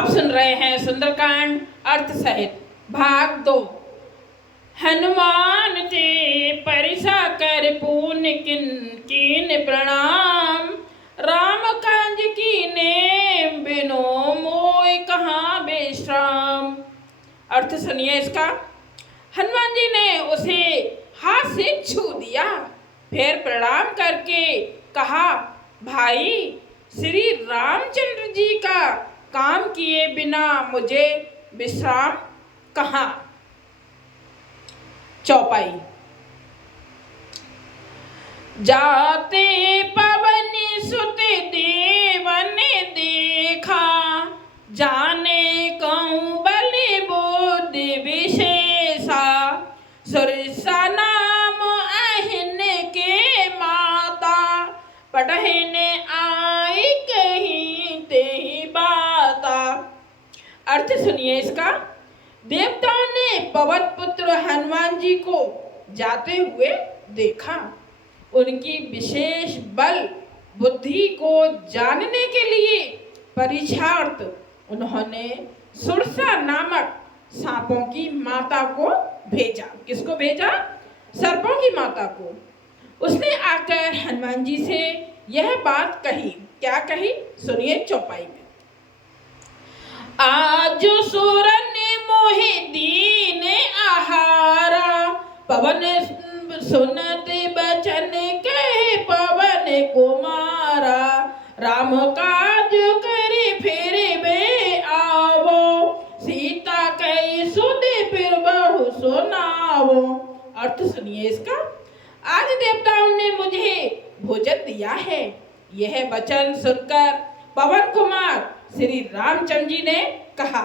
आप सुन रहे हैं सुंदरकांड अर्थ सहित भाग 2। हनुमान ते परिसा कर पून किन कीन प्रणाम, राम काज कीने बिनो मोय कहाँ विश्राम। अर्थ सुनिए इसका। हनुमान जी ने उसे हाथ से छू दिया, फिर प्रणाम करके कहा, भाई श्री रामचंद्र जी का काम किए बिना मुझे विश्राम कहाँ। चौपाई। जाते पवन सुत देवन देखा, जाने कहूँ बलि बुद्धि विशेषा, सुरसा नाम अहिन के माता, पढ़हिन आई कहीं ते बाता। अर्थ सुनिए इसका। देवताओं ने पवन पुत्र हनुमान जी को जाते हुए देखा। उनकी विशेष बल बुद्धि को जानने के लिए परीक्षार्थ उन्होंने सुरसा नामक सांपों की माता को भेजा। किसको भेजा? सर्पों की माता को। उसने आकर हनुमान जी से यह बात कही। क्या कही? सुनिए चौपाई में। आज सुरन मोहि दीन आहारा, पवन सुनत बचन कहे पवन कुमारा, राम काज करे फिर बे आवो, सीता कही सुध फिर बहु सुनावो। अर्थ सुनिए इसका। आज देवताओं ने मुझे भोजन दिया है। यह वचन सुनकर पवन कुमार श्री रामचंद्र जी ने कहा,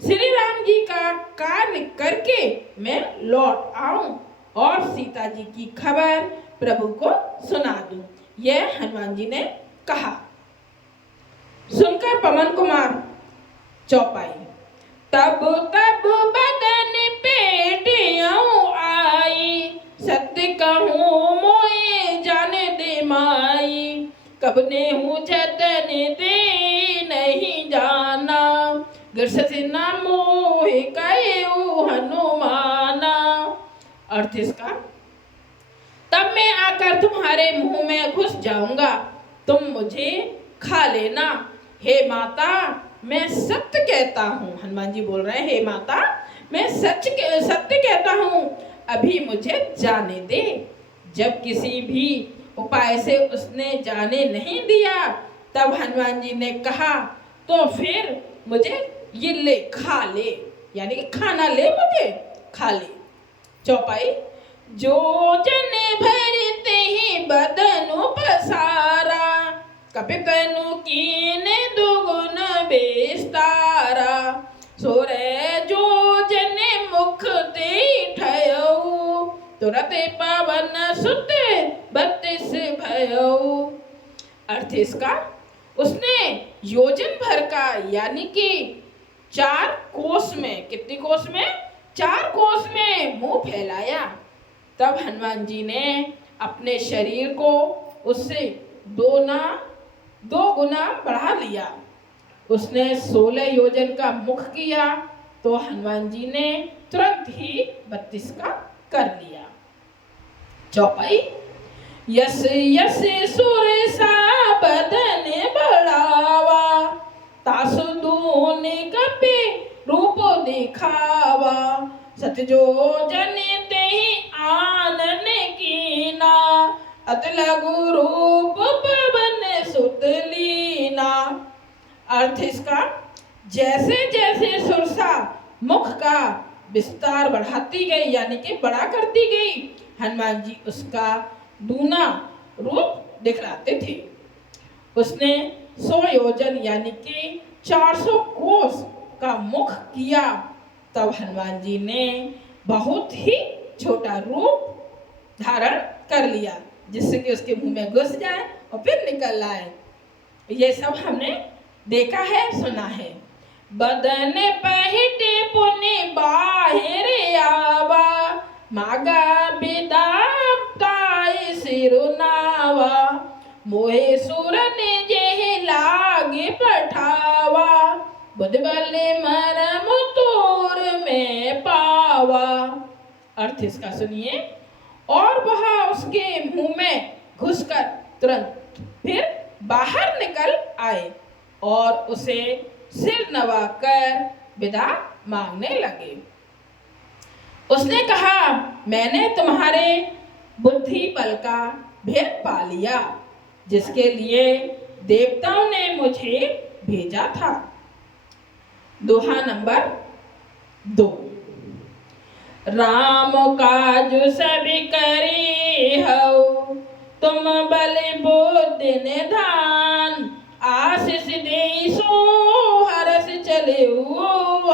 श्री राम जी का कार्य करके मैं लौट आऊं और सीता जी की खबर प्रभु को सुना दूं। यह हनुमान जी ने कहा। सुनकर पवन कुमार चौपाई। तब तब बदन पेट आई, सत्य कहूँ मोए जाने दे माई, कब ने हूँ जतन दे नहीं जाना, गिरसत न मोहे कयो हनुमाना। अर्थ इसका। तब मैं आकर तुम्हारे मुंह में घुस जाऊंगा, तुम मुझे खा लेना। हे माता मैं सत्य कहता हूँ। हनुमान जी बोल रहे हैं, हे माता मैं सत्य कहता हूँ, अभी मुझे जाने दे। जब किसी भी उपाय से उसने जाने नहीं दिया, तब हनुमान जी ने कहा, तो फिर मुझे ये ले, खा ले, यानी कि खाना ले, मुझे खा ले। चौपाई। जो जन भरते ही बदन पसारा, कपितनु कीने दुगुन बेस्तारा, सोरे जो जन मुख ते ठयऊ, तुरत पवन सुत 32 भयऊ। अर्थ इसका। उसने योजन भर का यानी कि 4 कोस में, कितनी कोस में? 4 कोस में मुंह फैलाया। तब हनुमान जी ने अपने शरीर को उससे 2 गुना बढ़ा लिया। उसने 16 योजन का मुख किया तो हनुमान जी ने तुरंत ही 32 का कर लिया। चौपाई। यस यस सुरसा बदन बढ़ावा, तासु दूने कपे रूप दिखावा, सतजो जन तेहि आनन कीना, अत लघु रूप पवन सुत लीना। अर्थ इसका। जैसे जैसे सुरसा मुख का विस्तार बढ़ाती गई यानी कि बड़ा करती गई, हनुमान जी उसका दूना रूप दिखलाते थे। उसने 100 योजन यानी कि 400 कोस का मुख किया, तब हनुमान जी ने बहुत ही छोटा रूप धारण कर लिया, जिससे कि उसके मुंह में घुस जाए और फिर निकल आए। ये सब हमने देखा है, सुना है। बदन पहिटे पुनि बाहिर आवा, मागा बिदाई सिरुनावा, मोहे सुरन जेहि लागे पठावा, बुध बल मरम तोर में पावा। अर्थ इसका सुनिए। और वह उसके मुंह में घुसकर तुरंत फिर बाहर निकल आए और उसे सिर नवाकर विदा मांगने लगे। उसने कहा, मैंने तुम्हारे बुद्धि बल का भेद पा लिया जिसके लिए देवताओं ने मुझे भेजा था। दोहा नंबर 2। राम काज सब करे हो, तुम बल बुद्धि निधान। आशीष दे सो हरस चले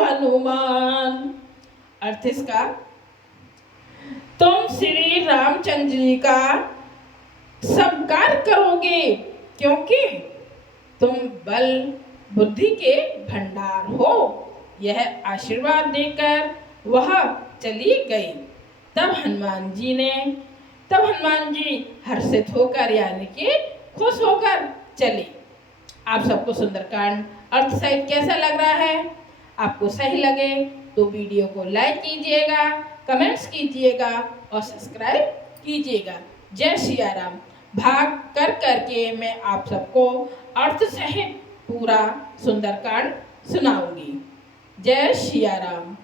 हनुमान। अर्थ इसका, तुम श्री रामचंद्र जी का सब कार्य करोगे क्योंकि तुम बल बुद्धि के भंडार हो। यह आशीर्वाद देकर वह चली गई। तब हनुमान जी हर्षित होकर यानी कि खुश होकर चली। आप सबको सुंदरकांड अर्थ सहित कैसा लग रहा है? आपको सही लगे तो वीडियो को लाइक कीजिएगा, कमेंट्स कीजिएगा और सब्सक्राइब कीजिएगा। जय सिया राम। भाग कर करके मैं आप सबको अर्थ सहित पूरा सुंदरकांड सुनाऊंगी। जय सिया राम।